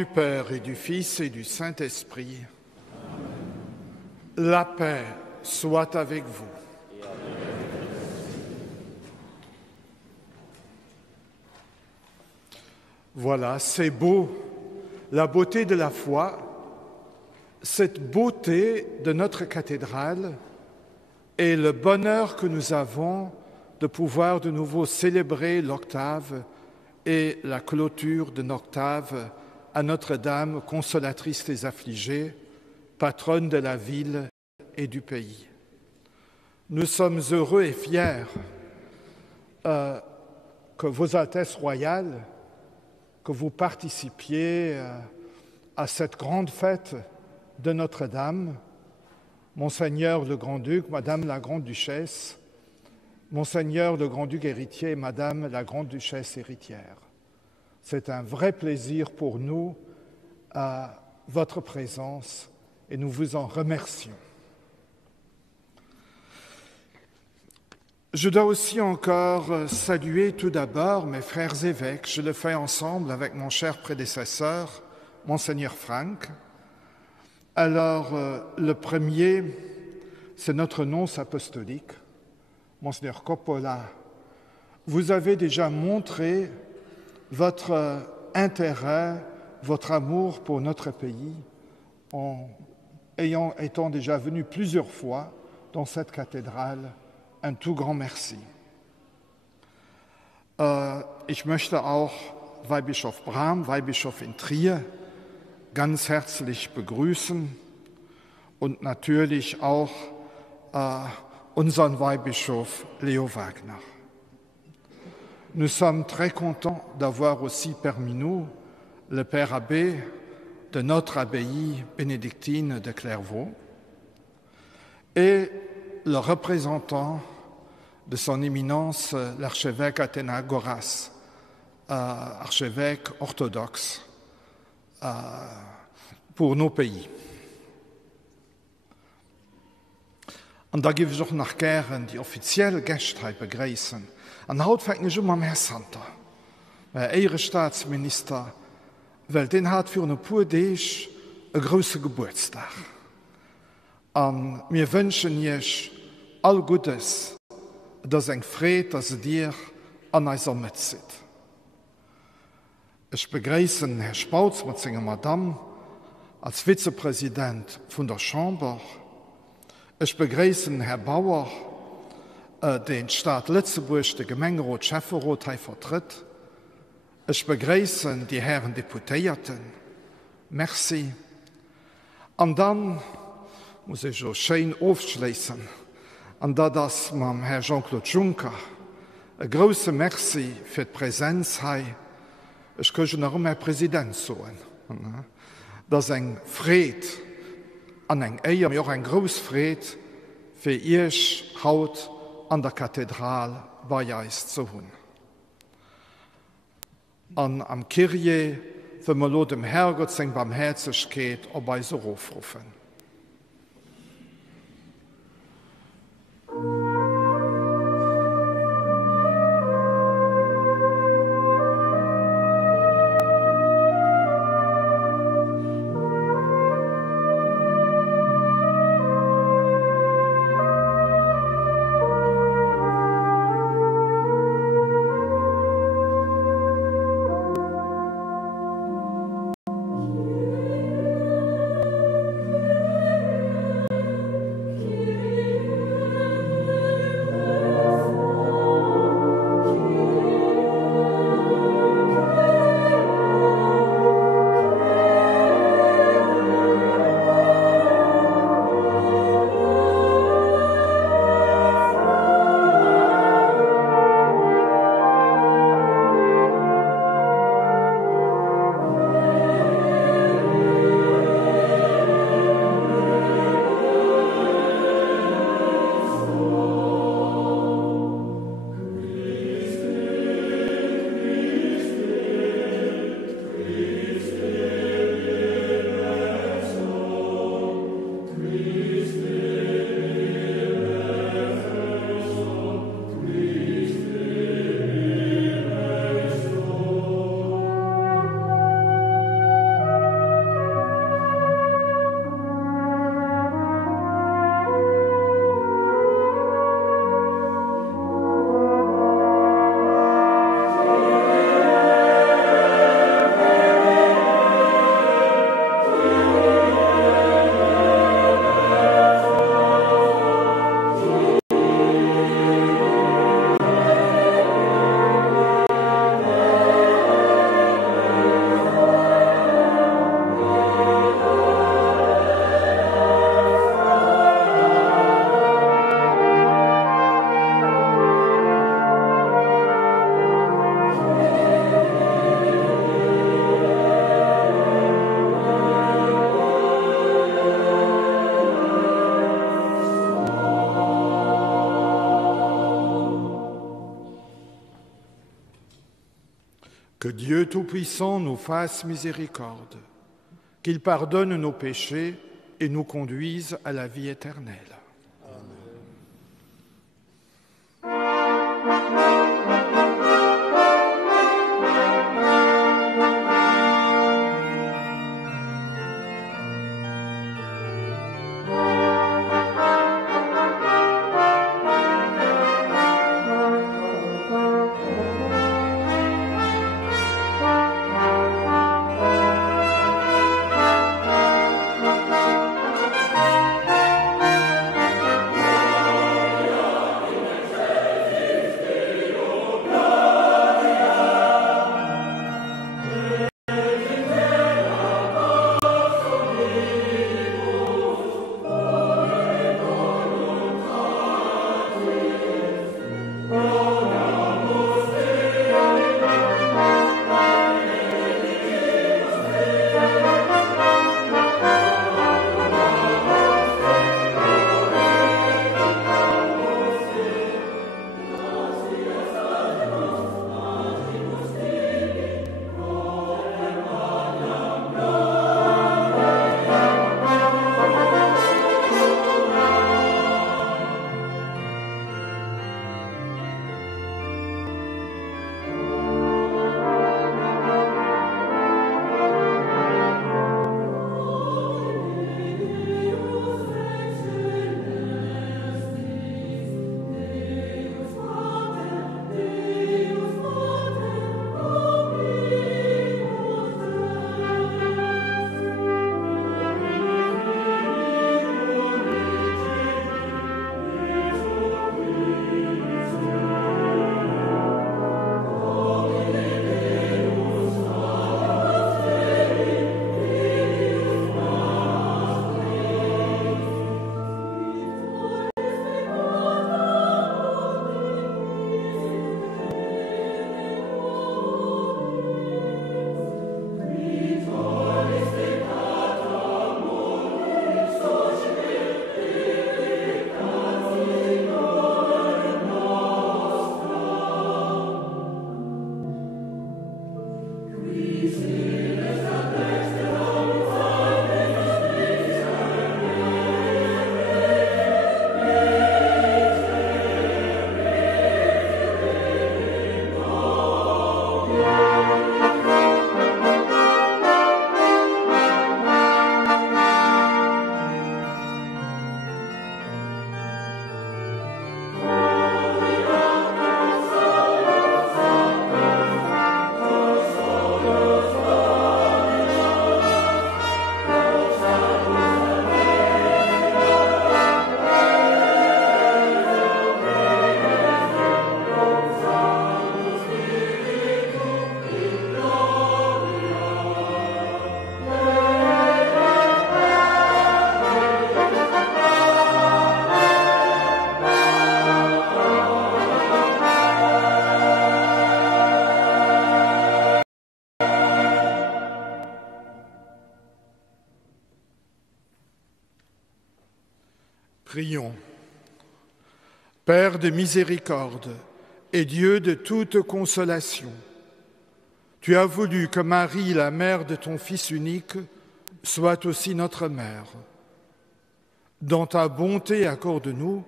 du Père et du Fils et du Saint-Esprit, la paix soit avec vous. Voilà, c'est beau, la beauté de la foi, cette beauté de notre cathédrale et le bonheur que nous avons de pouvoir de nouveau célébrer l'octave et la clôture de l'octave à Notre-Dame, consolatrice des affligés, patronne de la ville et du pays. Nous sommes heureux et fiers que Vos Altesses royales, que vous participiez à cette grande fête de Notre-Dame, Monseigneur le Grand-Duc, Madame la Grande-Duchesse, Monseigneur le Grand-Duc héritier et Madame la Grande-Duchesse héritière. C'est un vrai plaisir pour nous à votre présence et nous vous en remercions. Je dois aussi encore saluer tout d'abord mes frères évêques. Je le fais ensemble avec mon cher prédécesseur, Monseigneur Franck. Alors, le premier, c'est notre nonce apostolique, Monseigneur Coppola. Vous avez déjà montré votre intérêt, votre amour pour notre pays, étant déjà venu plusieurs fois dans cette cathédrale. Ein tout grand merci. Ich möchte auch Weihbischof Bram, Weihbischof in Trier, ganz herzlich begrüßen und natürlich auch unseren Weihbischof Leo Wagner. Nous sommes très contents d'avoir aussi parmi nous le Père abbé de notre abbaye bénédictine de Clairvaux et le représentant de son éminence, l'archevêque Athénagoras, archevêque orthodoxe pour nos pays. Und da gebe ich auch noch gern die offizielle Gäste begrüßen. Und heute fängt nicht immer mehr Santa. Ihre Staatsminister, weil den hat für eine paar Tage einen großen Geburtstag. Und wir wünschen euch all Gutes, dass ein Friede, dass dir an unserer Mitte sitzt. Ich begrüße Herrn Spautz mit seiner Madame als Vizepräsident von der Chambre. Ich begrüße Herrn Bauer, den Staat Lützeburg, den Gemeinderat Schäferrot, vertritt. Ich begrüße die Herren Deputierten. Merci. Und dann muss ich so schön aufschließen. Und da das mit Herrn Jean-Claude Juncker ein großes Merci für die Präsenz hat. Ich könnte noch immer Präsident sagen. Das ist ein Fried an ein Eier, aber auch ein großer Fried für euch heute an der Kathedrale bei uns zu haben. Und am Kyrie, wenn wir dem Herrgott seine Barmherzigkeit auf uns aufrufen. Que Dieu Tout-Puissant nous fasse miséricorde, qu'il pardonne nos péchés et nous conduise à la vie éternelle. Prions. Père de miséricorde et Dieu de toute consolation, tu as voulu que Marie, la mère de ton Fils unique, soit aussi notre mère. Dans ta bonté, accorde-nous,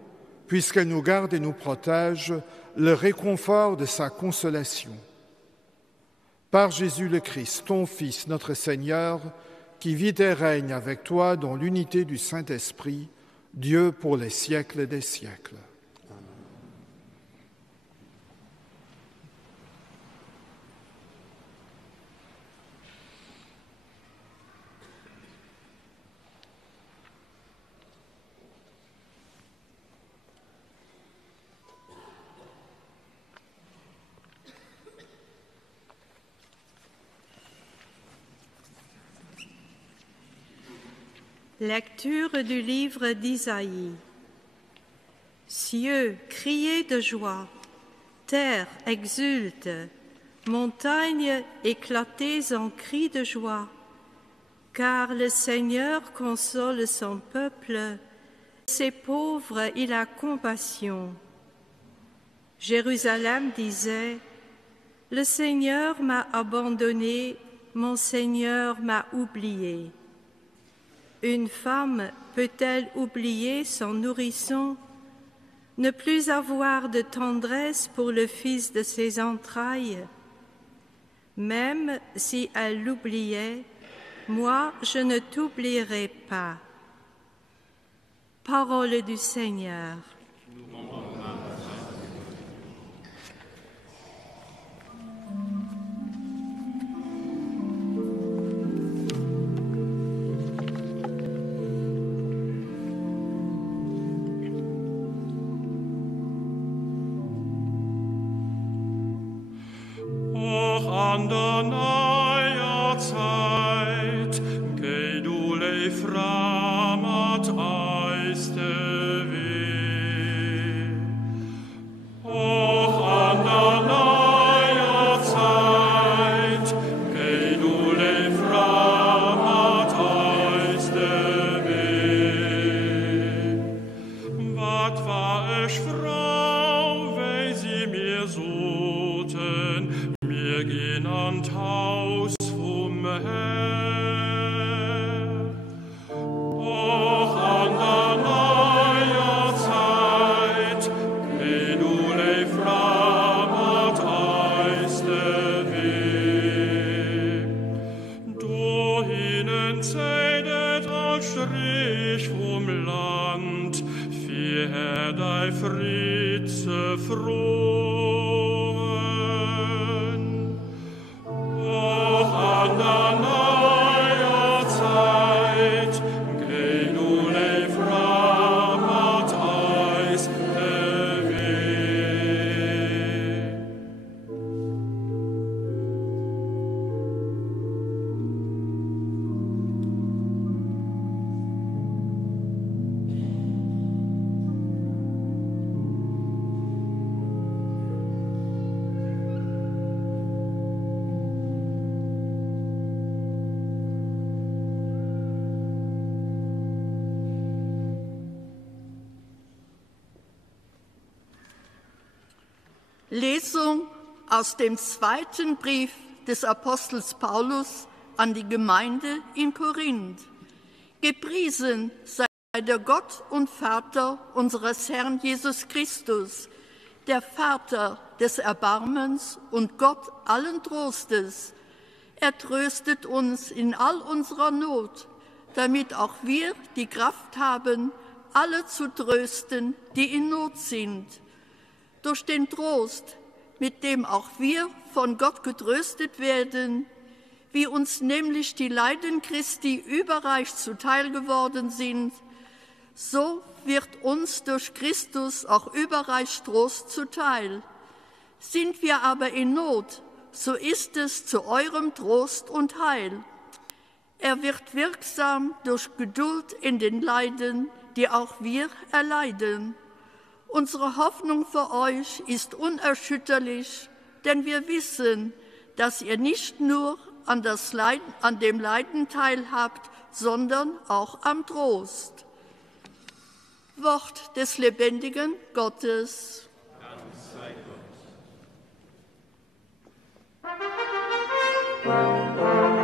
puisqu'elle nous garde et nous protège, le réconfort de sa consolation. Par Jésus le Christ, ton Fils, notre Seigneur, qui vit et règne avec toi dans l'unité du Saint-Esprit, Dieu pour les siècles des siècles. Lecture du livre d'Isaïe. Cieux, criez de joie, terre, exulte, montagnes, éclatez en cris de joie, car le Seigneur console son peuple, ses pauvres il a compassion. Jérusalem disait, Le Seigneur m'a abandonné, mon Seigneur m'a oublié. Une femme peut-elle oublier son nourrisson, ne plus avoir de tendresse pour le fils de ses entrailles? Même si elle l'oubliait, moi je ne t'oublierai pas. Parole du Seigneur. An der neuer Zeit, gei du lei framat eiste weh. Och an der neuer Zeit, gei du lei framat eiste weh. Wat war ich Frau, wei sie mir soten, wir gehen an Haus vom Herr. Och an der neuer Zeit, geh du lei framat eiste weh. Du hinnen zeidet als Strich vom Land, für Herr dei Friedse froh. Lesung aus dem zweiten Brief des Apostels Paulus an die Gemeinde in Korinth. Gepriesen sei der Gott und Vater unseres Herrn Jesus Christus, der Vater des Erbarmens und Gott allen Trostes. Er tröstet uns in all unserer Not, damit auch wir die Kraft haben, alle zu trösten, die in Not sind. Durch den Trost, mit dem auch wir von Gott getröstet werden, wie uns nämlich die Leiden Christi überreich zuteil geworden sind, so wird uns durch Christus auch überreich Trost zuteil. Sind wir aber in Not, so ist es zu eurem Trost und Heil. Er wird wirksam durch Geduld in den Leiden, die auch wir erleiden. Unsere Hoffnung für euch ist unerschütterlich, denn wir wissen, dass ihr nicht nur an dem Leiden teilhabt, sondern auch am Trost. Wort des lebendigen Gottes. Dank sei Alleluia, Alleluia.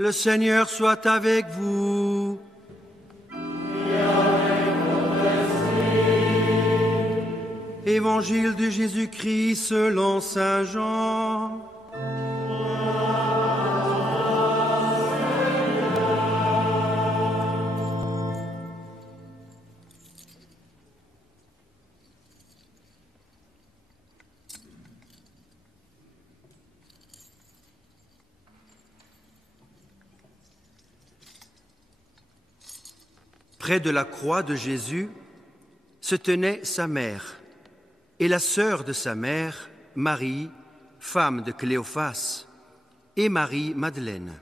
Le Seigneur soit avec vous. Évangile de Jésus-Christ selon saint Jean. Près de la croix de Jésus se tenait sa mère et la sœur de sa mère, Marie, femme de Cléophas, et Marie-Madeleine.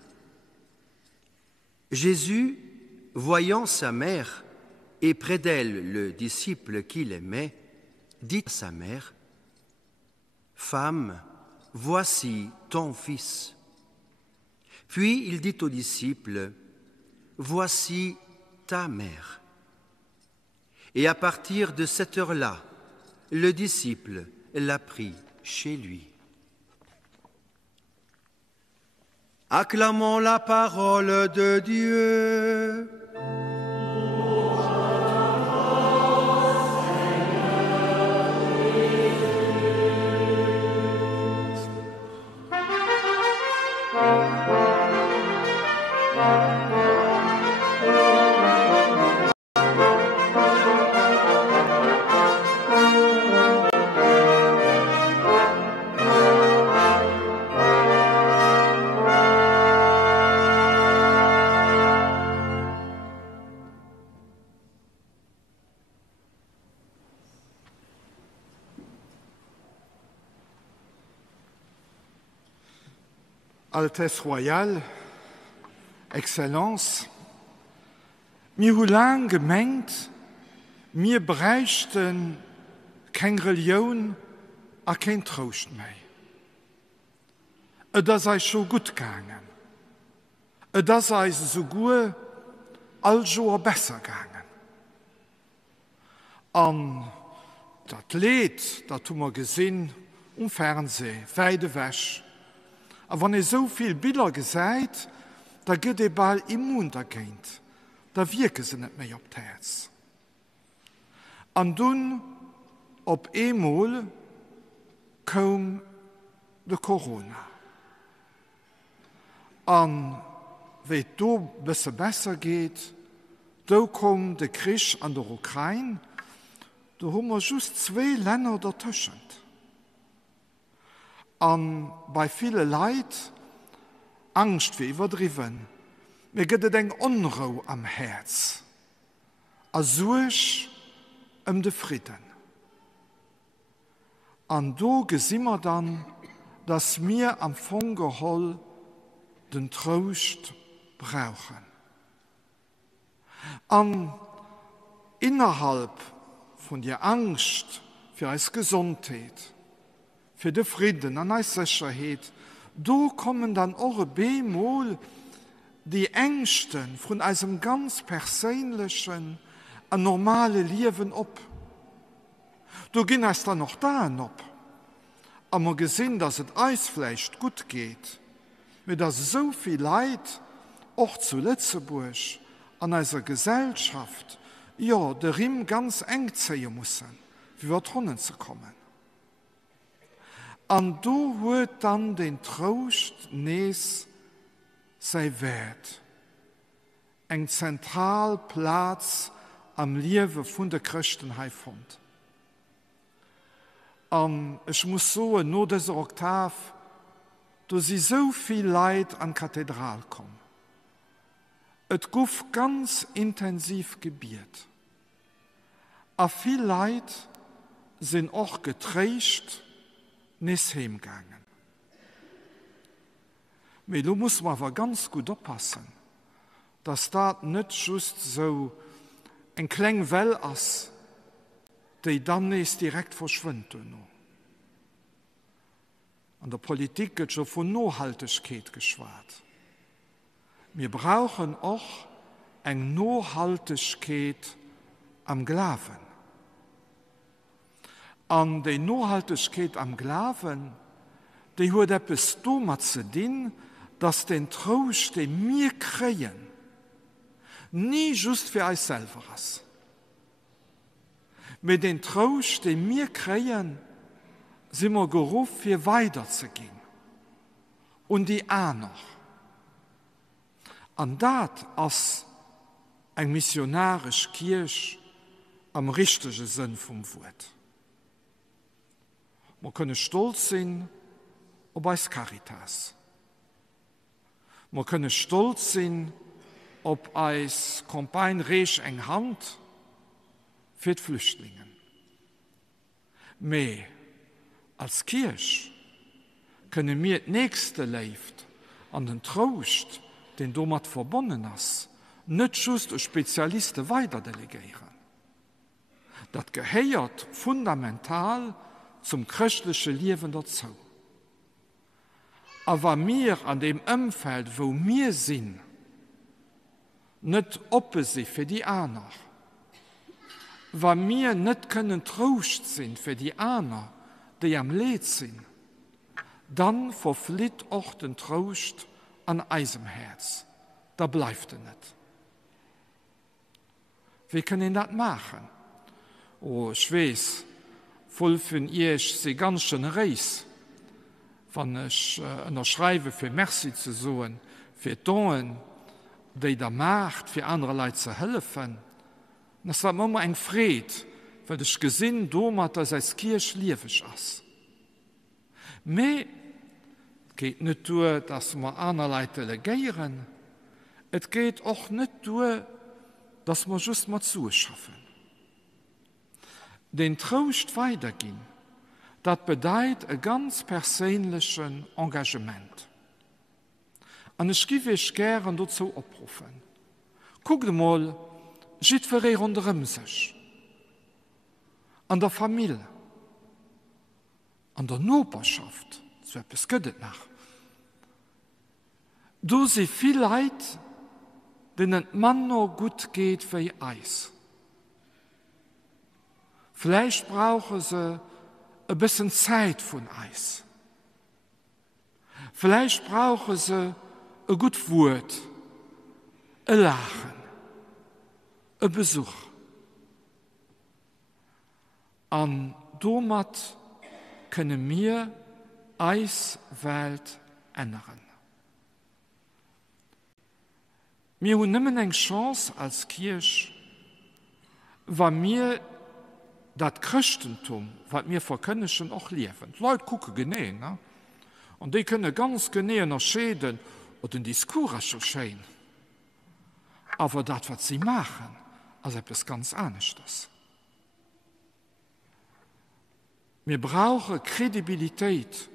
Jésus, voyant sa mère et près d'elle le disciple qu'il aimait, dit à sa mère, « Femme, voici ton fils. » Puis il dit au disciple, « Voici ta mère. » Et à partir de cette heure-là, le disciple l'a pris chez lui. Acclamons la parole de Dieu. Altesse Royale, Exzellenz, mir hu lang gemeint, mir bräuchten kein Religion a kein Trost mehr. Das sei schon gut gegangen. Das sei sogar also besser gegangen. An das Lied, das haben wir gesehen, Fernsehen, Weidewäsch. Aber wenn so viele Bilder gesagt, da geht der Ball im Mund erkennt, da wirken sie nicht mehr auf das Herz. Und dann, auf einmal, kam die Corona. Und wenn es da ein bisschen besser geht, da kommt der Krieg an der Ukraine, da haben wir just 2 Länder dazwischen. Und bei vielen Leuten Angst wie übertrieben. Mir geht eine Unruhe am Herz. Also ist den Frieden. Und da sehen wir dann, dass wir am Fungehol den Trost brauchen. Und innerhalb von der Angst für unsere Gesundheit, für den Frieden und die Sicherheit, da kommen dann auch beimal die Ängsten von unserem ganz persönlichen und normalen Leben ab. Da gehen es dann noch da ab. Aber wir sehen, dass es uns vielleicht gut geht, mit dass so viel Leid, auch zu Lützeburg, an unserer Gesellschaft, ja, der Riemen ganz eng ziehen müssen, wie wir drinnen zu kommen. Und du wird dann den Trost nes sei Wert. Ein Zentralplatz am Leben von der Christenheit fand. Ich muss so, nur diese Oktav, da sie so viel Leid an Kathedral kommen. Es guf ganz intensiv gebiert. Aber viel Leid sind auch geträgt, nicht heimgegangen. Aber da muss man aber ganz gut aufpassen, dass das nicht just so ein kleine Welle ist, die dann nicht direkt verschwindet. An der Politik wird schon von Nachhaltigkeit geschwärzt. Wir brauchen auch eine Nachhaltigkeit am Glauben. An die Nachhaltigkeit am Glauben, die hat etwas damit zu tun, dass den Trost, den wir kriegen, nie just für uns selber ist. Mit den Trost, den wir kriegen, sind wir gerufen, für weiterzugehen. Und die anderen. Und das ist eine missionarische Kirche am richtigen Sinn vom Wort. Wir können stolz sein auf uns Caritas. Wir können stolz sein auf uns Kampagne Reich eng Hand für die Flüchtlinge. Aber als Kirche können wir das nächste Leben an den Trost, den damit verbunden ist, nicht just durch Spezialisten weiterdelegieren. Das gehört fundamental zum christlichen Leben dazu. Aber wir an dem Umfeld, wo wir sind, nicht offen sind für die anderen, weil wir nicht können Trost sind für die anderen, die am Leid sind, dann verfliegt auch den Trost an unserem Herz. Da bleibt er nicht. Wie können wir das machen? Oh, ich weiß, voll von ihr sie ganz schön reis, wenn ich schreibe für Merci zu suchen, für Tonen, die da macht, für andere Leute zu helfen. Das ist immer ein Fried, weil ich gesehen habe, dass als Kirche liebig ist. Aber es geht nicht nur, dass wir andere Leute delegieren, es geht auch nicht nur, dass wir just mal zuschaffen. Den Trost weitergehen, das bedeutet ein ganz persönliches Engagement. Und ich gebe euch gerne dazu aufrufen. Guckt mal, jit für rundherum sich. An der Familie, an der Nachbarschaft, so etwas geht es nach. Du siehst viele Leute, denen es noch gut geht wie Eis. Vielleicht brauchen sie ein bisschen Zeit von Eis. Vielleicht brauchen sie ein gutes Wort, ein Lachen, ein Besuch. Und damit können wir Eiswelt ändern. Wir haben nicht mehr eine Chance als Kirche, weil wir das Christentum, was wir verkündigen, auch leben. Die Leute gucken genau, ne? Und die können ganz genau unterscheiden, und den Diskurs ist schon schön. Aber das, was sie machen, ist etwas ganz anderes. Wir brauchen Kredibilität,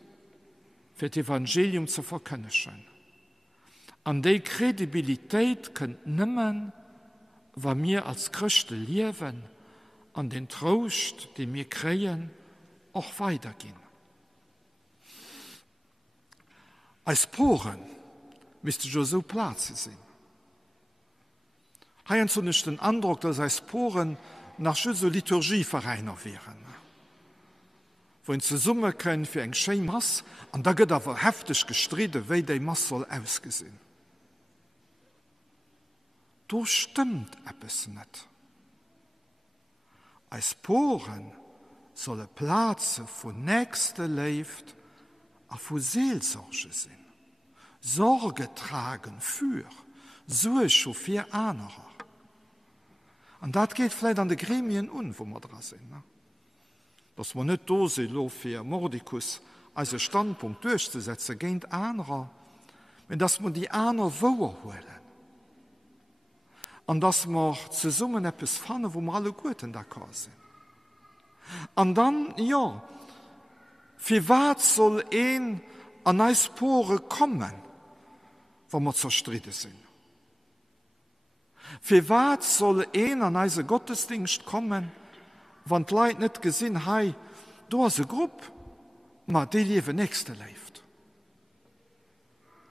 für das Evangelium zu verkündigen. An die Kredibilität können nehmen, weil wir als Christen leben, an den Trost, den wir kriegen, auch weitergehen. Als Poren müsste schon so Platz sein. Haben Sie nicht den Eindruck, dass als Poren nach so Liturgievereiner wären, wo sie zusammen können für eine schöne Masse, und da wird aber heftig gestritten, wie die Masse soll aussehen. Da stimmt etwas nicht. Als Poren sollen Plätze von nächsten Lebt und von Seelsorge sein. Sorge tragen für, Suche für andere. Und das geht vielleicht an den Gremien wo wir dran sind. Ne? Dass wir nicht da sind, für Mordikus als Standpunkt durchzusetzen gegen andere, sondern dass wir die anderen holen. Und dass wir zusammen etwas finden, wo wir alle gut in der Karte sind. Und dann, ja, für was soll ein an uns Pore kommen, wenn wir zerstritten sind? Für was soll ein an unseren Gottesdienst kommen, wenn die Leute nicht gesehen haben, da ist eine Gruppe, aber die leben nächste lebt.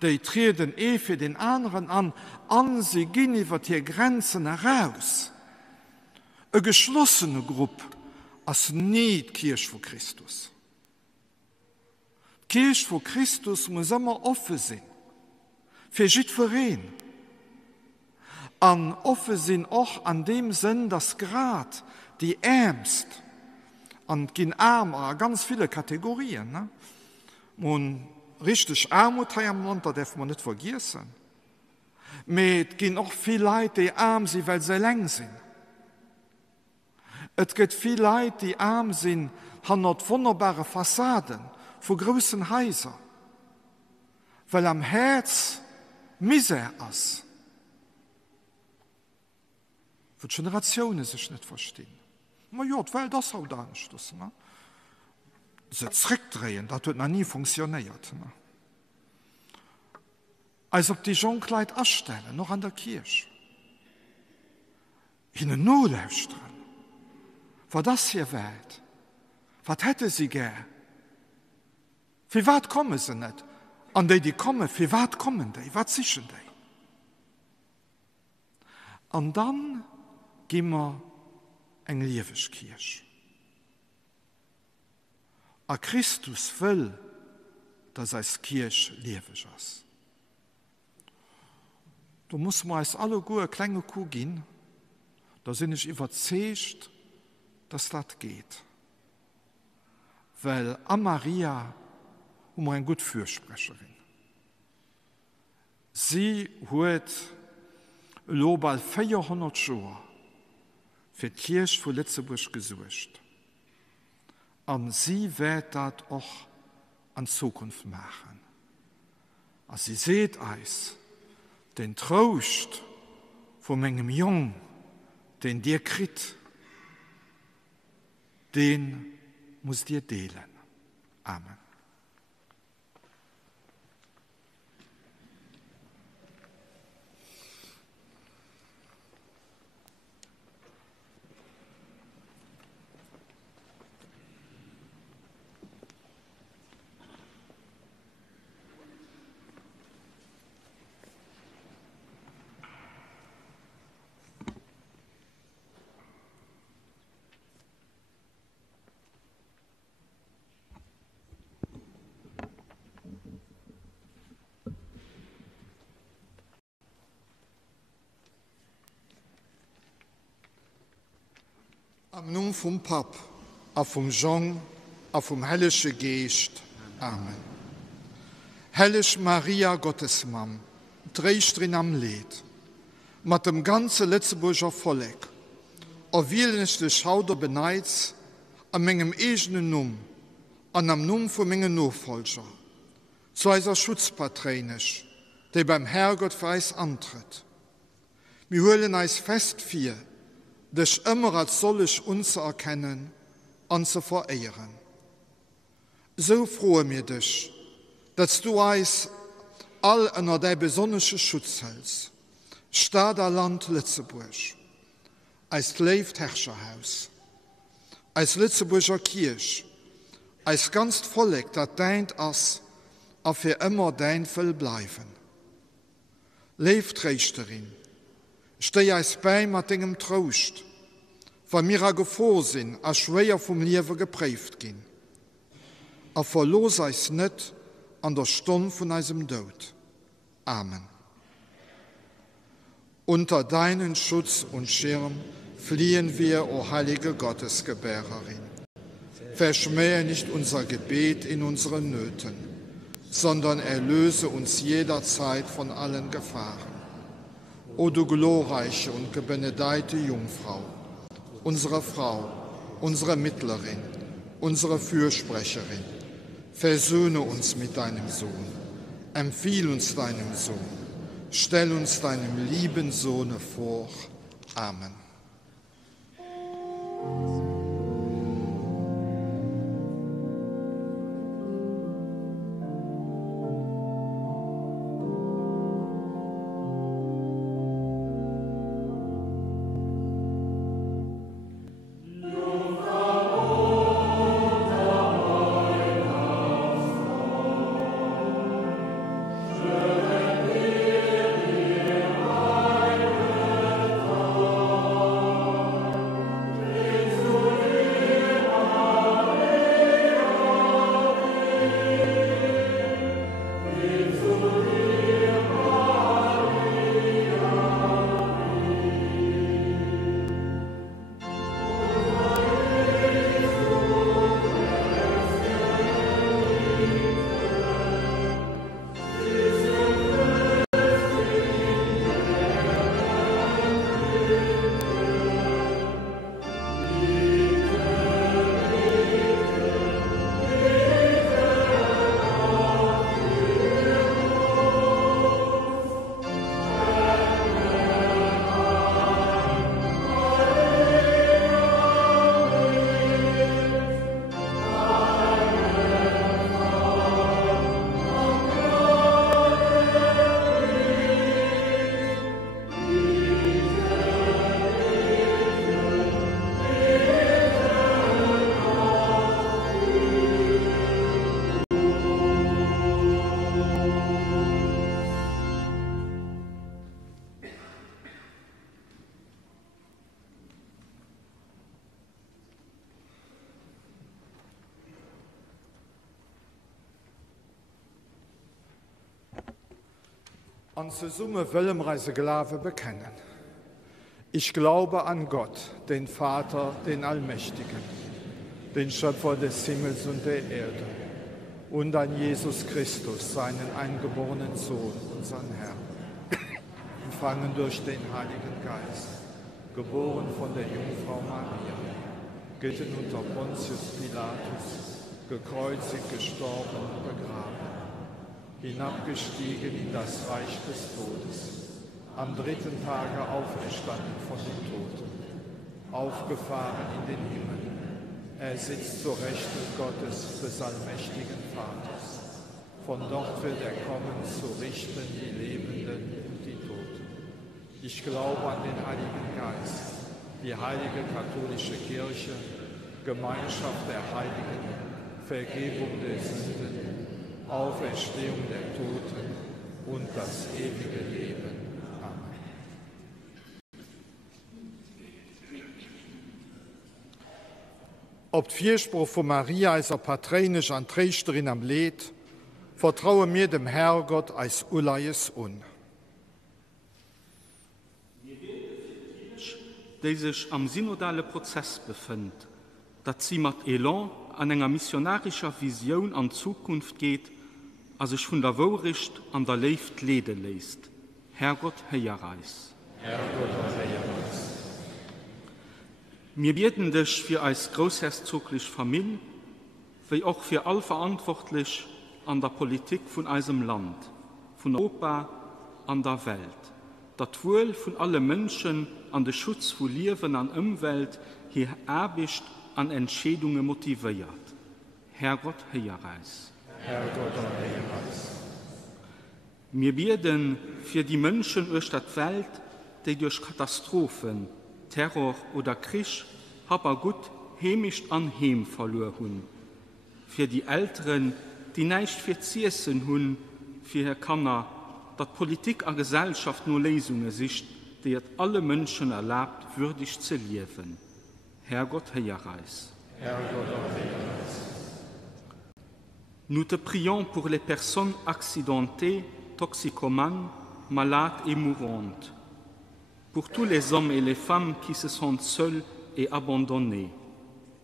Die treten für den anderen an, sie gehen über die Grenzen heraus. Eine geschlossene Gruppe ist nicht die Kirche von Christus. Die Kirche von Christus muss immer offen sein. für jidveren. An offen sind auch an dem Sinn, dass grad die Ärmst und gehen arm ganz viele Kategorien. Ne? Und richtig Armut hier im Land, das darf man nicht vergessen. Aber es gehen auch viele Leute, die arm sind, weil sie lang sind. Es gibt viele Leute, die arm sind, haben wunderbare Fassaden von großen Häusern, weil am Herz Misere ist. Für die Generationen sich nicht verstehen. Aber ja, weil das auch da nicht ist. Ne? Sie zurückdrehen, das hat noch nie funktioniert. Ne? Als ob die Jean-Claude ausstellen, noch an der Kirche. Ihnen nur dran. Was das hier Welt? Was hätte sie gern? Für was kommen sie nicht? An die kommen, für was kommen die? Was sichern die? Und dann gehen wir in die Liebeskirche. A Christus will, dass als Kirche liebig ist. Da muss man als alle gute kleine Kuh gehen, da sind ich überzeugt, dass das geht. Weil an Maria haben wir eine gute Fürsprecherin. Sie hat bald 400 Jahre für die Kirche von Lützeburg gesucht. Und sie wird das auch in Zukunft machen. Also sie seht euch, den Trost von meinem Jungen, den dir kriegt, den muss dir delen. Amen. Am Namen vom Pap, a vom Jean, a vom Heilige Geist. Amen. Heilige Maria, Gottes Mam, Trägerin am Lied, mit dem ganzen Lützeburger Volk, erwählen ich die Schauder beneids, an meinem eigenen Namen, an am Namen von meinen Nachfolger, zu einer Schutzpatronisch, der beim Herrgott für uns antritt. Wir holen uns fest für, dich immer als solch unzuerkennen und zu verehren. So freue mir dich, dass du uns all unter dein besonderes Schutz hältst. Stader Land Lützeburg, als lebt Herrscherhaus, als Lützeburger Kirche, als ganz Volk, das deint ist, und für immer dein will bleiben. Lebt Richterin, steh eis bei mit deinem Trost, weil mir a Gefahr sind, a schwer vom Leben geprägt gehen. A verlos eis nicht an der Stunde von eisem Tod. Amen. Unter deinen Schutz und Schirm fliehen wir, o heilige Gottesgebärerin. Verschmähe nicht unser Gebet in unseren Nöten, sondern erlöse uns jederzeit von allen Gefahren. O du glorreiche und gebenedeite Jungfrau, unsere Frau, unsere Mittlerin, unsere Fürsprecherin, versöhne uns mit deinem Sohn, empfiehl uns deinem Sohn, stell uns deinem lieben Sohne vor. Amen. Amen. An zur Summe wollen wir als Glaube bekennen. Ich glaube an Gott, den Vater, den Allmächtigen, den Schöpfer des Himmels und der Erde, und an Jesus Christus, seinen eingeborenen Sohn, unseren Herrn, empfangen durch den Heiligen Geist, geboren von der Jungfrau Maria, gelitten unter Pontius Pilatus, gekreuzigt, gestorben und begraben, hinabgestiegen in das Reich des Todes, am dritten Tage auferstanden von den Toten, aufgefahren in den Himmel. Er sitzt zur Rechten Gottes des allmächtigen Vaters. Von dort wird er kommen, zu richten die Lebenden und die Toten. Ich glaube an den Heiligen Geist, die heilige katholische Kirche, Gemeinschaft der Heiligen, Vergebung der Sünden, Auferstehung der Toten und das ewige Leben. Ob Vierspruch von Maria als patronisch an Trächterin am Lied, vertraue mir dem Herrgott als Ulayes un. Die sich am synodalen Prozess befindet, dass sie mit Elan an einer missionarischen Vision an Zukunft geht, als sich von der Wohlricht an der Leift Lede lässt. Herrgott, Heierreis. Herrgott, Heierreis. Wir beten dich für als großherzogliche Familie, wie auch für all verantwortlich an der Politik von unserem Land, von Europa, an der Welt. Das Wohl von allen Menschen an den Schutz von Leben und Umwelt hier erbischt an Entscheidungen motiviert. Herrgott, Heierreis. Herrgott, Heierreis. Wir beten für die Menschen aus der Welt, die durch Katastrophen, Terror oder Krieg, aber gut heimisch an Heim verloren haben. Für die Älteren, die nicht für zu essen haben, für Herr Kanner, dass Politik und Gesellschaft nur Lösungen sind, die es alle Menschen erlaubt, würdig zu leben. Herrgott, Heierreis. Herrgott, Heierreis. Nous te prions pour les personnes accidentées, toxicomanes, malades et mourantes. Pour tous les hommes et les femmes qui se sentent seuls et abandonnés.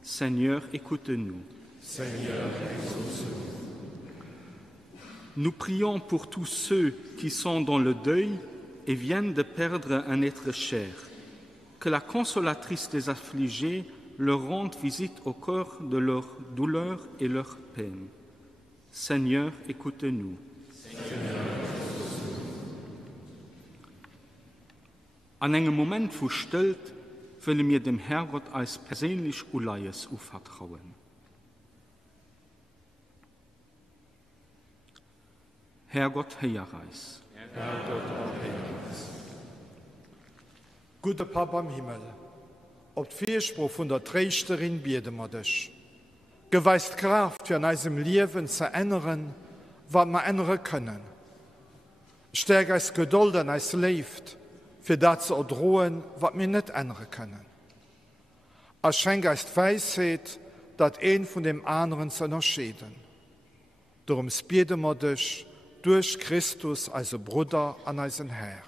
Seigneur, écoute-nous. Seigneur, exauce-nous. Nous prions pour tous ceux qui sont dans le deuil et viennent de perdre un être cher. Que la consolatrice des affligés leur rende visite au cœur de leur douleur et leur peine. Seigneur, écoute-nous. Seigneur, an einem Moment von Stille will mir dem Herrgott als persönlich Ulayes aufvertrauen. Herrgott, Heierreis. Herrgott, Heierreis. Guter Papa im Himmel, ob Vierspruch von der Trächterin bieten wir dich. Geweist Kraft für in unserem Leben zu ändern, was wir ändern können. Stärke als Geduld an uns lebt, für das zu erdrohen, was wir nicht ändern können. Er schenkt uns Weisheit, das ein von dem anderen zu unterscheiden. Darum beten wir dich durch Christus, also Bruder, an unseren Herr.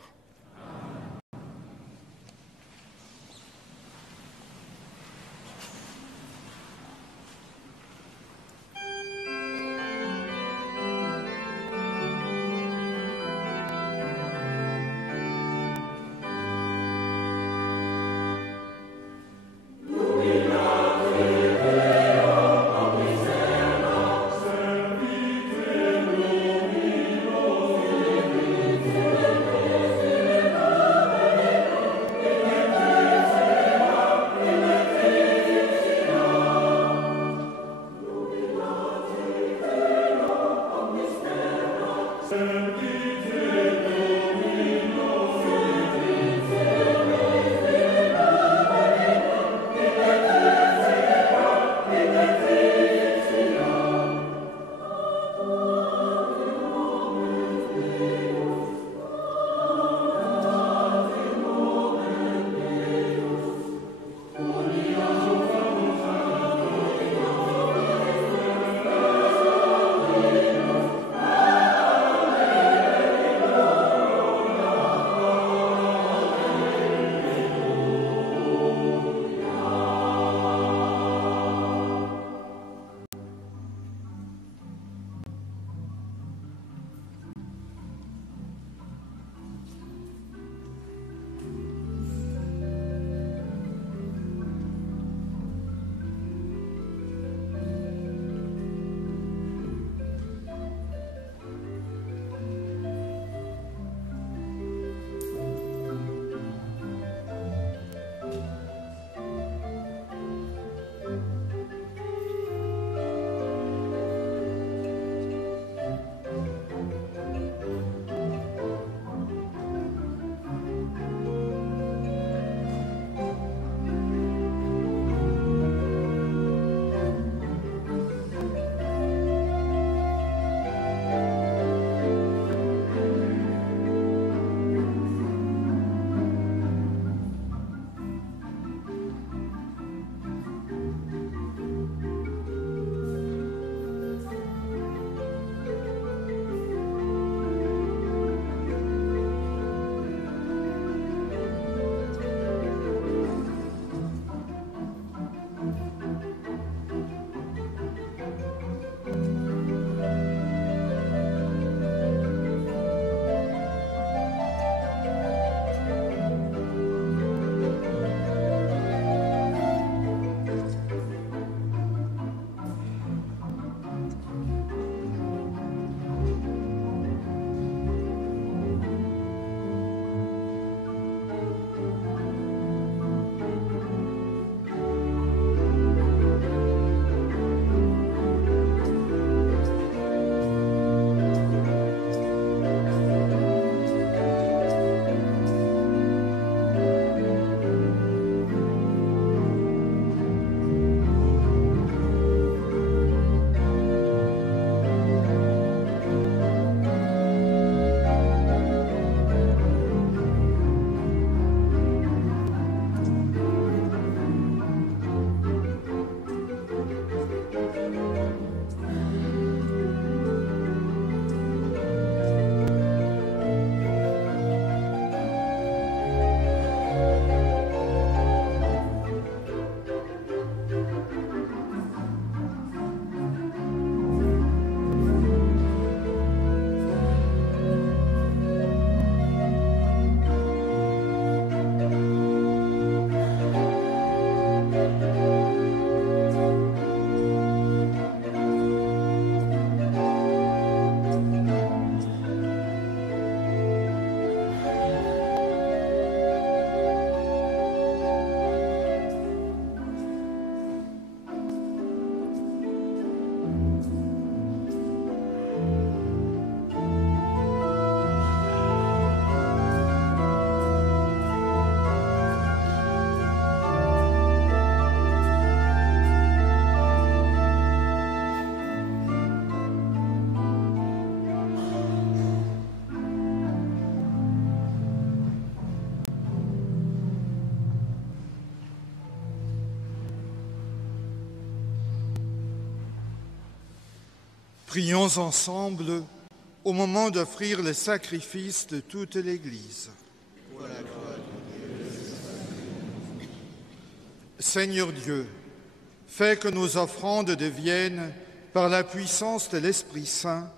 Prions ensemble au moment d'offrir le sacrifice de toute l'Église. Seigneur Dieu, fais que nos offrandes deviennent, par la puissance de l'Esprit Saint,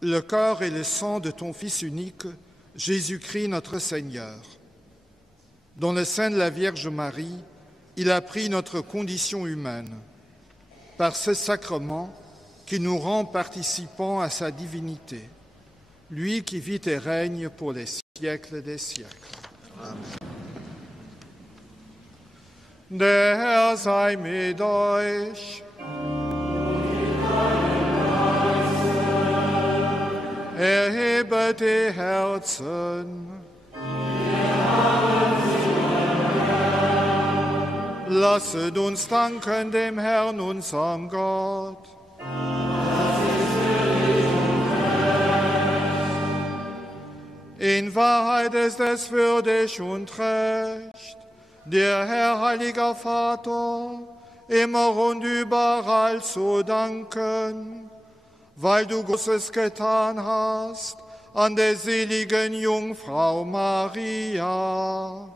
le corps et le sang de ton Fils unique, Jésus-Christ notre Seigneur. Dans le sein de la Vierge Marie, il a pris notre condition humaine. Par ce sacrement qui nous rend participants à sa divinité, lui qui vit et règne pour les siècles des siècles. Amen. Der Herr sei mit euch. Erhebet die Herzen. Lasset uns danken dem Herrn, unserem Gott. In Wahrheit ist es würdig und recht, dir, Herr, heiliger Vater, immer und überall zu danken, weil du Großes getan hast an der seligen Jungfrau Maria.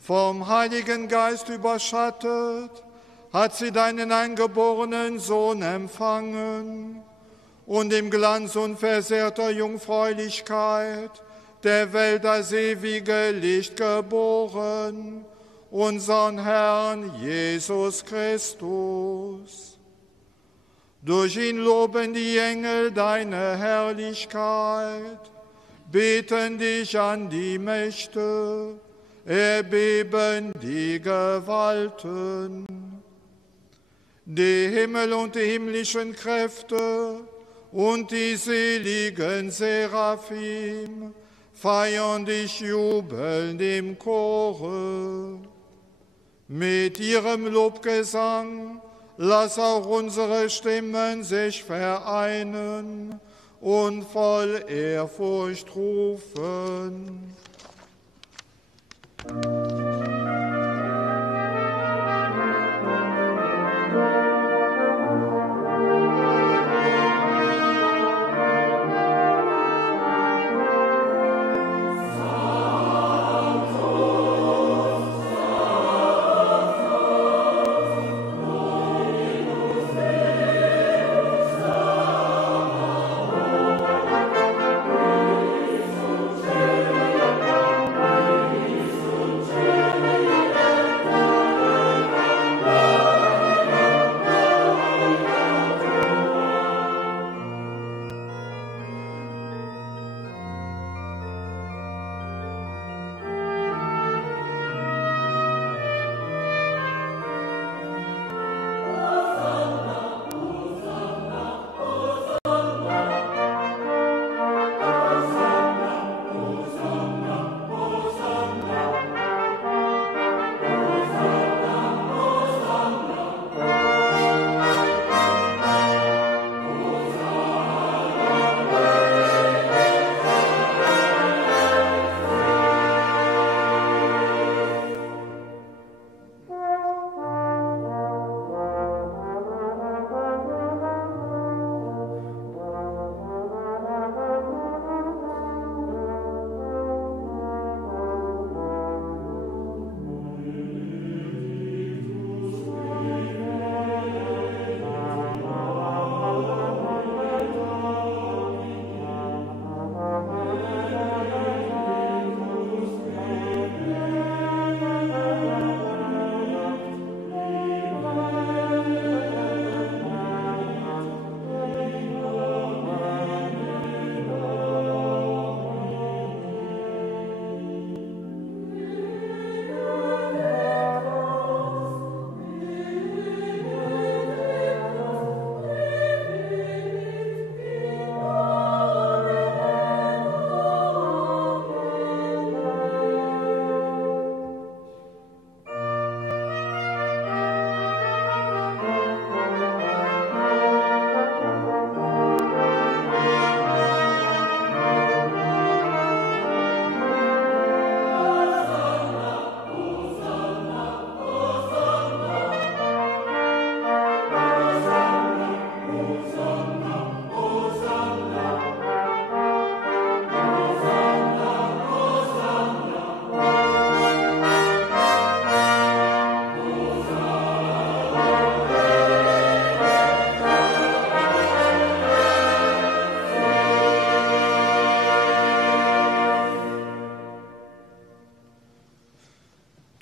Vom Heiligen Geist überschattet, hat sie deinen eingeborenen Sohn empfangen und im Glanz unversehrter Jungfräulichkeit der Welt das ewige Licht geboren, unseren Herrn Jesus Christus. Durch ihn loben die Engel deine Herrlichkeit, beten dich an die Mächte, erbeben die Gewalten. Die Himmel und die himmlischen Kräfte und die seligen Seraphim feiern dich jubelnd im Chore. Mit ihrem Lobgesang lass auch unsere Stimmen sich vereinen und voll Ehrfurcht rufen.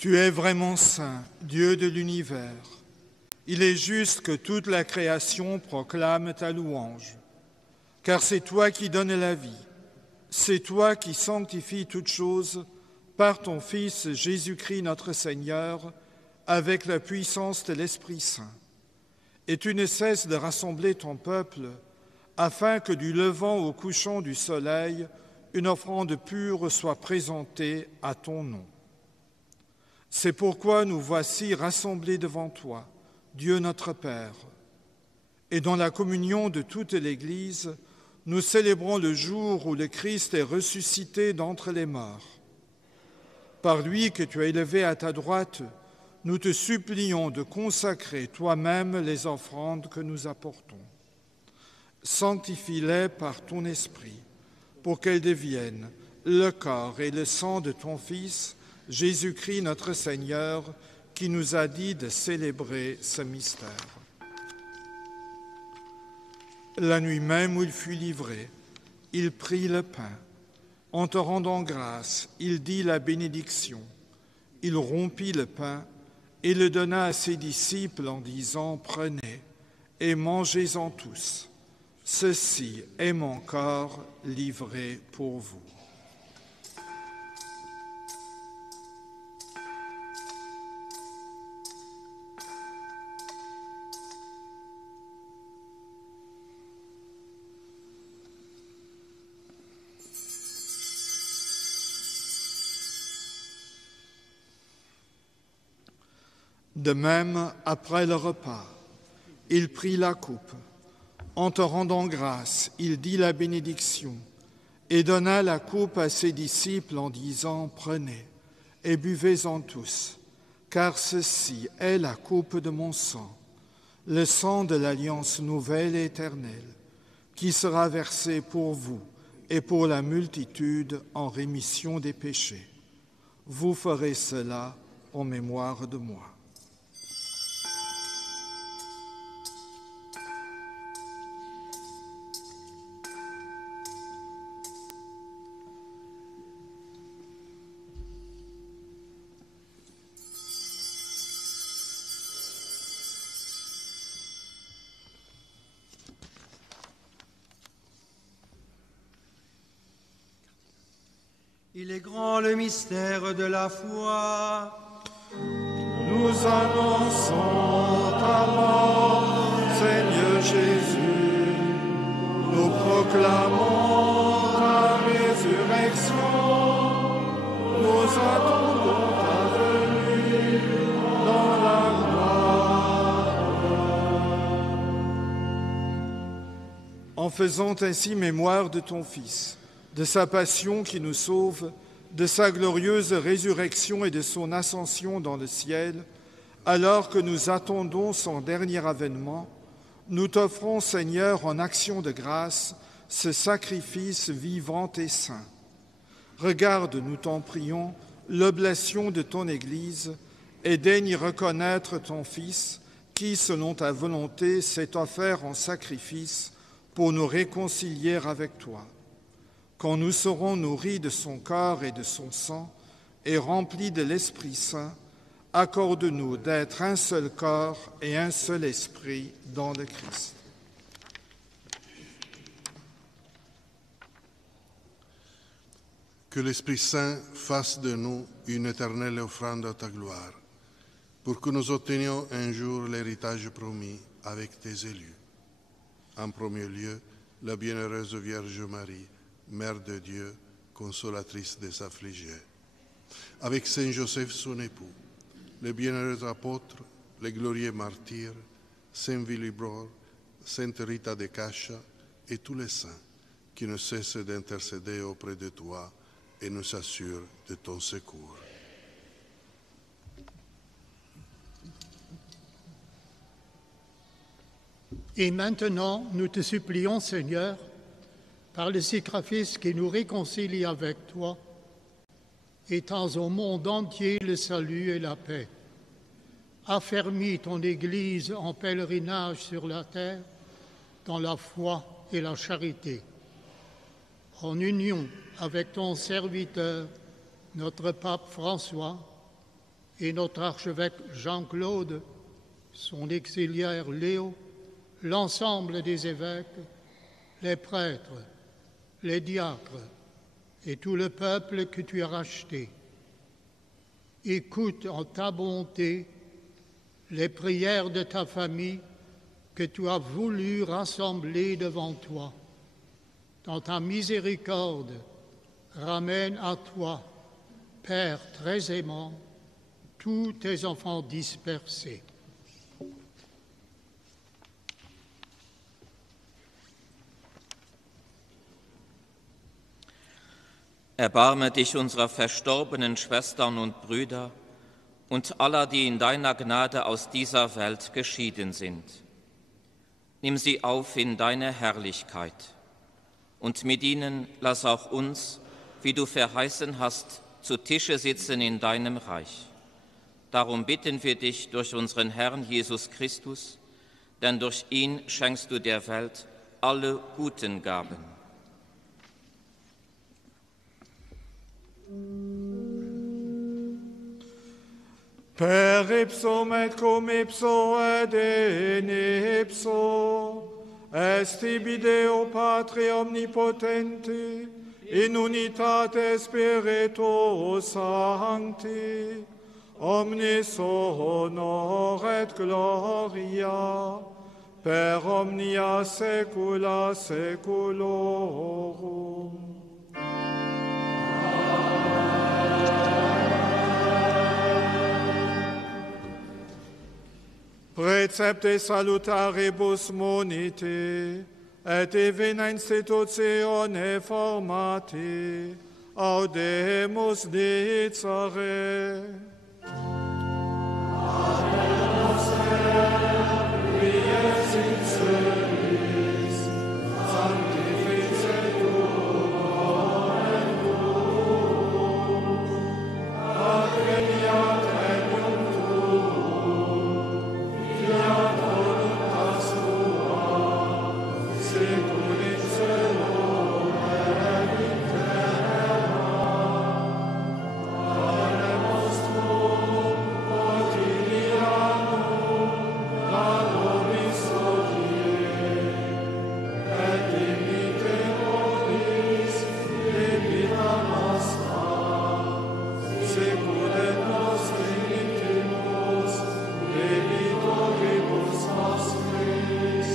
Tu es vraiment saint, Dieu de l'univers. Il est juste que toute la création proclame ta louange, car c'est toi qui donnes la vie, c'est toi qui sanctifies toutes choses par ton Fils Jésus-Christ notre Seigneur, avec la puissance de l'Esprit Saint. Et tu ne cesses de rassembler ton peuple, afin que du levant au couchant du soleil, une offrande pure soit présentée à ton nom. C'est pourquoi nous voici rassemblés devant toi, Dieu notre Père. Et dans la communion de toute l'Église, nous célébrons le jour où le Christ est ressuscité d'entre les morts. Par lui que tu as élevé à ta droite, nous te supplions de consacrer toi-même les offrandes que nous apportons. Sanctifie-les par ton esprit, pour qu'elles deviennent le corps et le sang de ton Fils, Jésus-Christ notre Seigneur, qui nous a dit de célébrer ce mystère. La nuit même où il fut livré, il prit le pain. En te rendant grâce, il dit la bénédiction. Il rompit le pain et le donna à ses disciples en disant « Prenez et mangez-en tous. Ceci est mon corps livré pour vous. » De même, après le repas, il prit la coupe. En te rendant grâce, il dit la bénédiction et donna la coupe à ses disciples en disant « Prenez et buvez-en tous, car ceci est la coupe de mon sang, le sang de l'alliance nouvelle et éternelle, qui sera versé pour vous et pour la multitude en rémission des péchés. Vous ferez cela en mémoire de moi. » Il est grand le mystère de la foi. Nous annonçons ta mort, Seigneur Jésus. Nous proclamons ta résurrection. Nous attendons ta venue dans la gloire. En faisant ainsi mémoire de ton Fils, de sa passion qui nous sauve, de sa glorieuse résurrection et de son ascension dans le ciel, alors que nous attendons son dernier avènement, nous t'offrons, Seigneur, en action de grâce, ce sacrifice vivant et saint. Regarde, nous t'en prions, l'oblation de ton Église et daigne reconnaître ton Fils qui, selon ta volonté, s'est offert en sacrifice pour nous réconcilier avec toi. Quand nous serons nourris de son corps et de son sang et remplis de l'Esprit Saint, accorde-nous d'être un seul corps et un seul esprit dans le Christ. Que l'Esprit Saint fasse de nous une éternelle offrande à ta gloire, pour que nous obtenions un jour l'héritage promis avec tes élus. En premier lieu, la bienheureuse Vierge Marie, Mère de Dieu, consolatrice des affligés. Avec Saint Joseph, son époux, les bienheureux apôtres, les glorieux martyrs, Saint Willibrord, Sainte Rita de Caccia et tous les saints qui ne cessent d'intercéder auprès de toi et nous assurent de ton secours. Et maintenant, nous te supplions, Seigneur, par le sacrifice qui nous réconcilie avec toi, étends au monde entier le salut et la paix. Affermis ton Église en pèlerinage sur la terre, dans la foi et la charité. En union avec ton serviteur, notre pape François, et notre archevêque Jean-Claude, son auxiliaire Léo, l'ensemble des évêques, les prêtres, les diacres et tout le peuple que tu as racheté. Écoute en ta bonté les prières de ta famille que tu as voulu rassembler devant toi. Dans ta miséricorde, ramène à toi, Père très aimant, tous tes enfants dispersés. Erbarme dich unserer verstorbenen Schwestern und Brüder und aller, die in deiner Gnade aus dieser Welt geschieden sind. Nimm sie auf in deine Herrlichkeit und mit ihnen lass auch uns, wie du verheißen hast, zu Tische sitzen in deinem Reich. Darum bitten wir dich durch unseren Herrn Jesus Christus, denn durch ihn schenkst du der Welt alle guten Gaben. Per ipsum et cum ipso et in ipso, est tibi Deo Patri omnipotenti, in unitate Spiritus Sancti, omnis honor et gloria, per omnia saecula saeculorum. Precepte salutaribus monite, et divina institutione formati, audemus dicere. Ademus qui es in celis, sanctificetur nomen tuum, adveniat regnum tuum, fiat voluntas tua, secum in cielo et in terra. Pane nostrum quotidianum da nobis hodie, et dimitte nobis debita nostra, secum et nos dimittimus debitoribus nostris,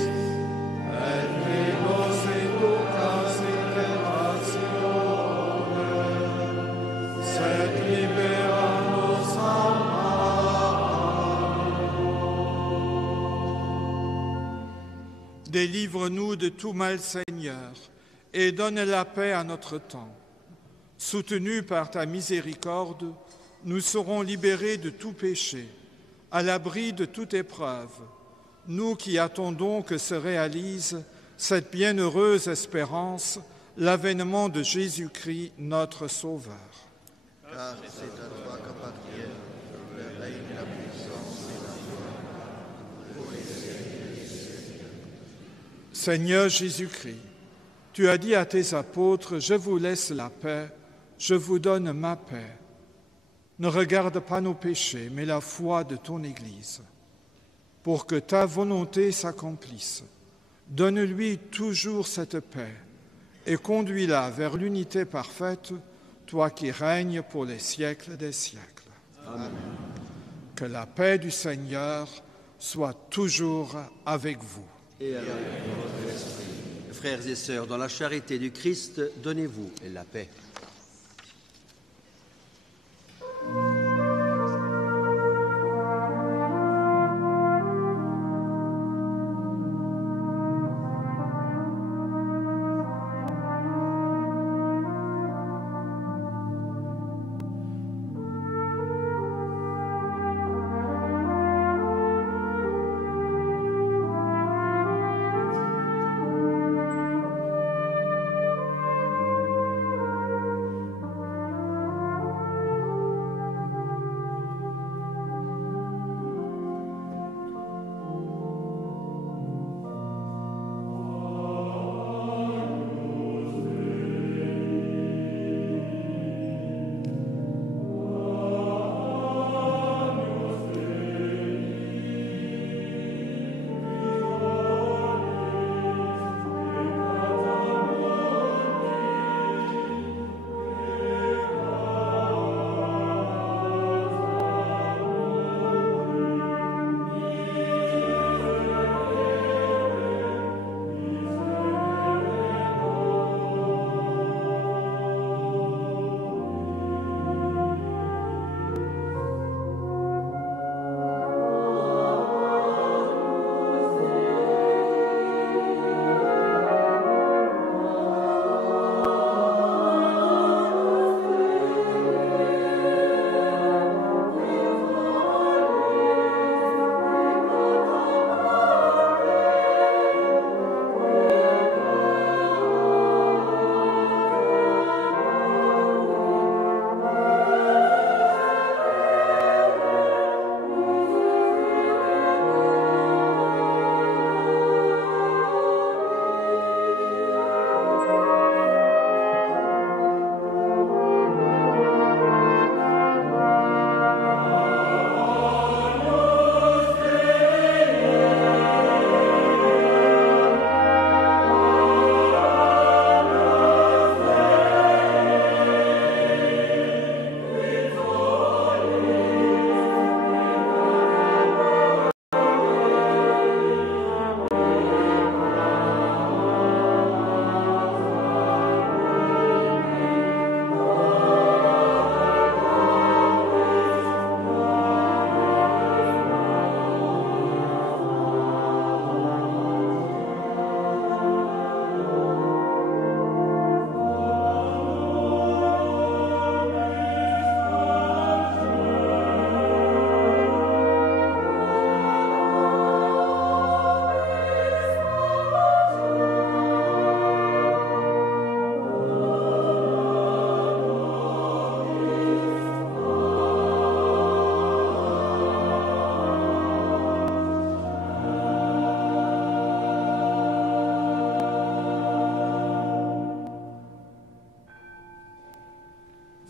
et ne nos inducas in tentatione, sed libera nos a malo. Délivre-nous de tout mal, Seigneur, et donne la paix à notre temps. Soutenus par ta miséricorde, nous serons libérés de tout péché, à l'abri de toute épreuve, nous qui attendons que se réalise cette bienheureuse espérance, l'avènement de Jésus-Christ, notre Sauveur. Car c'est à toi qu'appartiennent le règne, la puissance et la gloire pour les siècles des siècles. Seigneur Jésus-Christ, tu as dit à tes apôtres, « Je vous laisse la paix, je vous donne ma paix. » Ne regarde pas nos péchés, mais la foi de ton Église. Pour que ta volonté s'accomplisse, donne-lui toujours cette paix et conduis-la vers l'unité parfaite, toi qui règnes pour les siècles des siècles. Amen. Que la paix du Seigneur soit toujours avec vous. Et avec votre esprit. Frères et sœurs, dans la charité du Christ, donnez-vous la paix.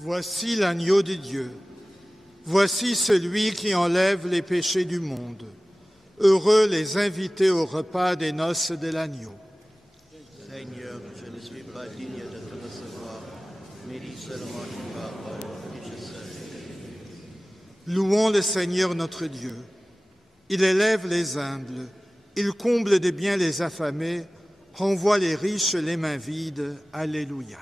Voici l'agneau de Dieu. Voici celui qui enlève les péchés du monde. Heureux les invités au repas des noces de l'agneau. Seigneur, je ne suis pas digne de te recevoir, mais dis seulement une parole et je serai. Louons le Seigneur notre Dieu. Il élève les humbles, il comble de biens les affamés, renvoie les riches les mains vides. Alléluia.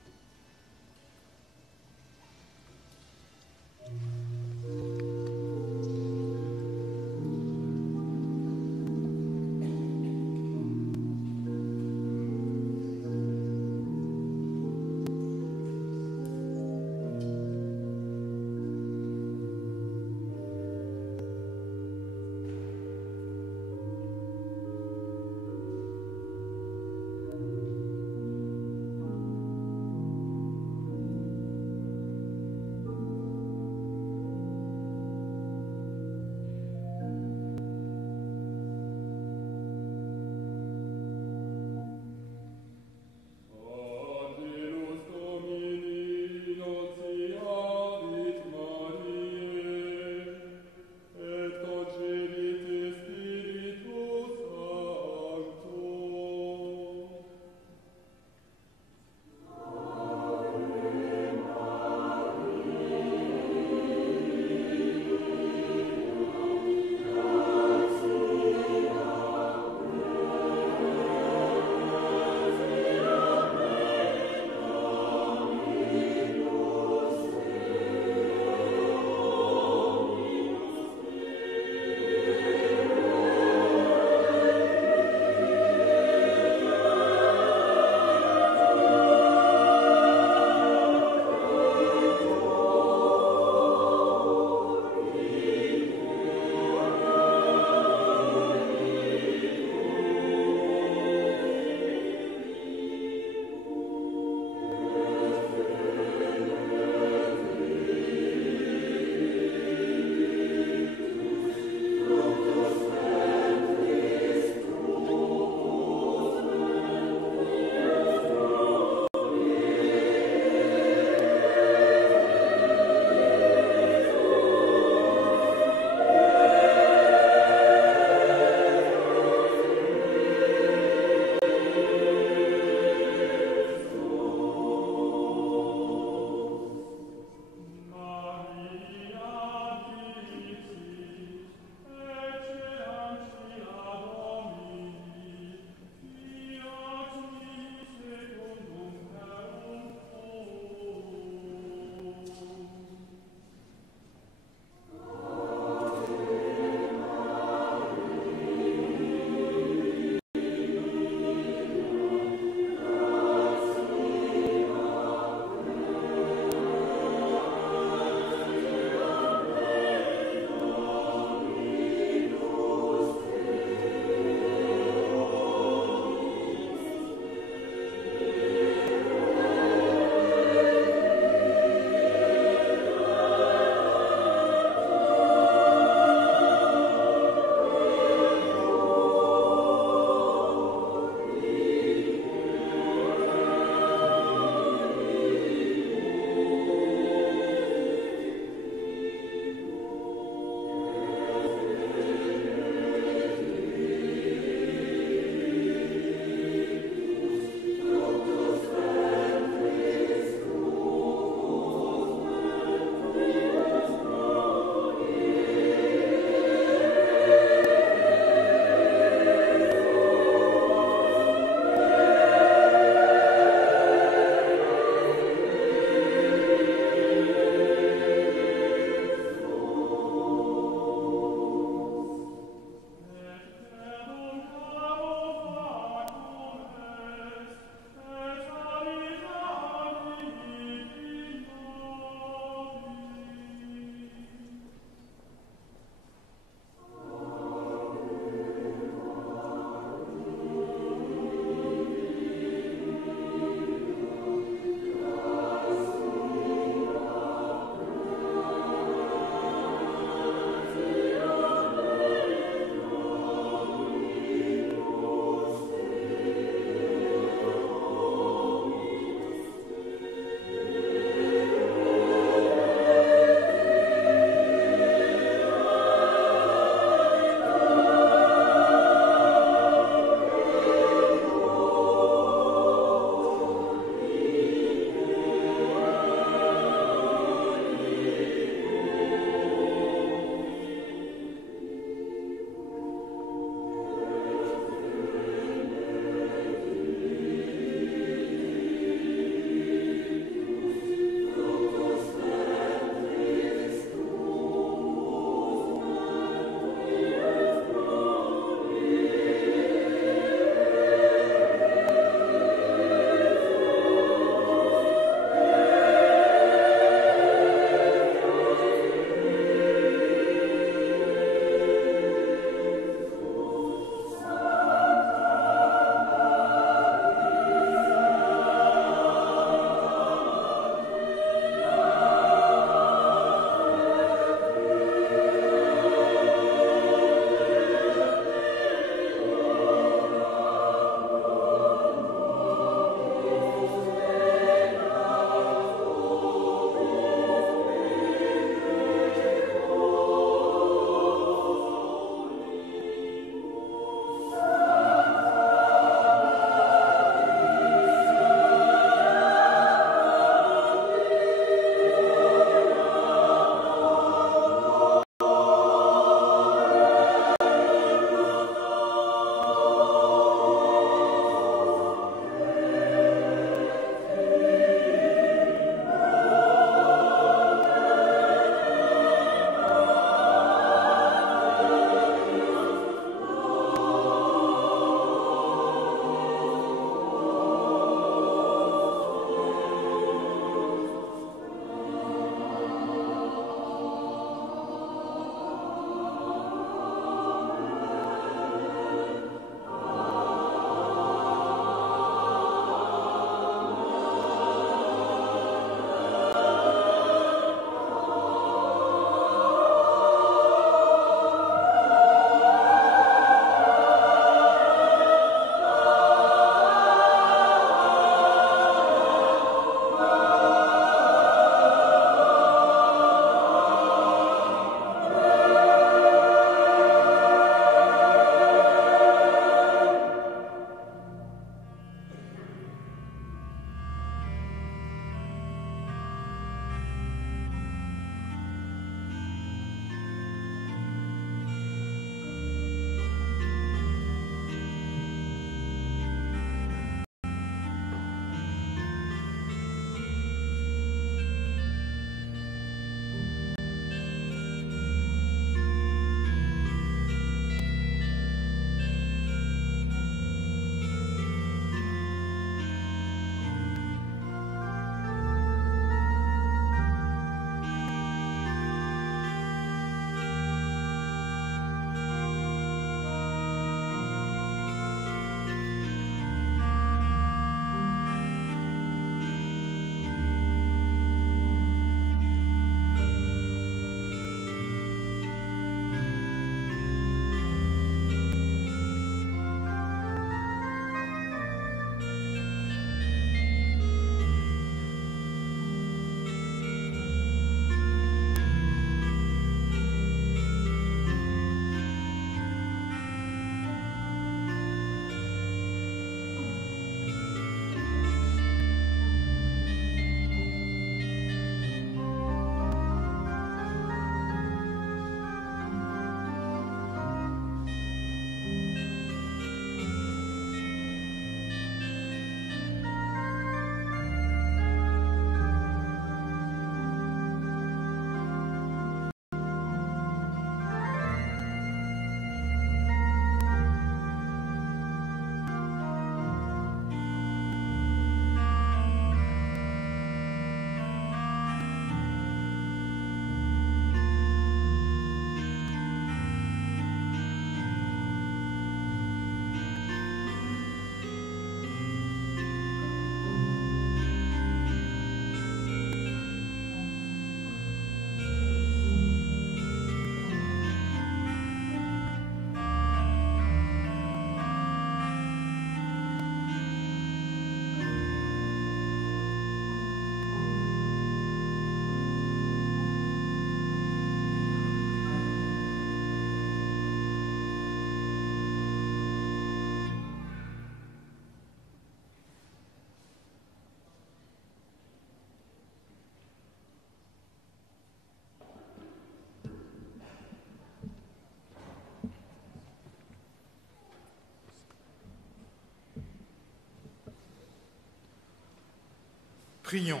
Prions.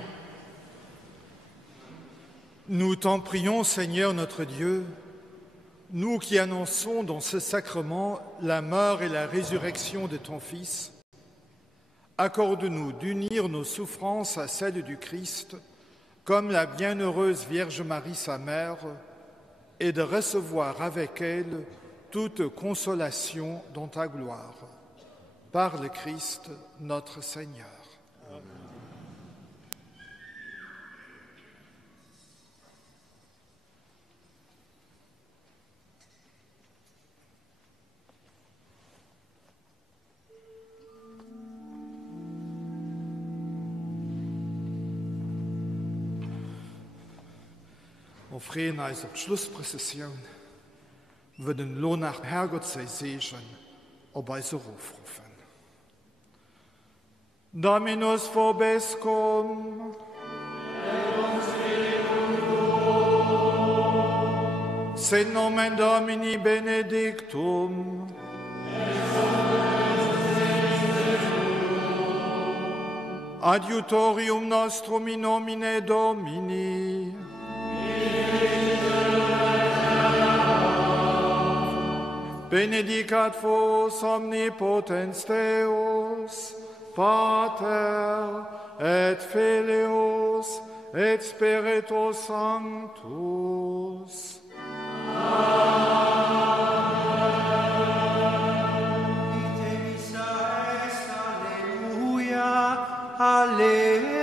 Nous t'en prions, Seigneur notre Dieu, nous qui annonçons dans ce sacrement la mort et la résurrection de ton Fils, accorde-nous d'unir nos souffrances à celles du Christ, comme la bienheureuse Vierge Marie, sa mère, et de recevoir avec elle toute consolation dans ta gloire. Par le Christ, notre Seigneur. Amen. Vrienden als op Schlussprozession würden lo nach Herrgott sei Segen ob eise Rufrufen. Dominus vobiscum, sit nomen Domini benedictum, adiutorium nostrum in nomine Domini, benedicat vos omnipotens Deus, Pater et Filius et Spiritus Sanctus. Alleluia, alleluia.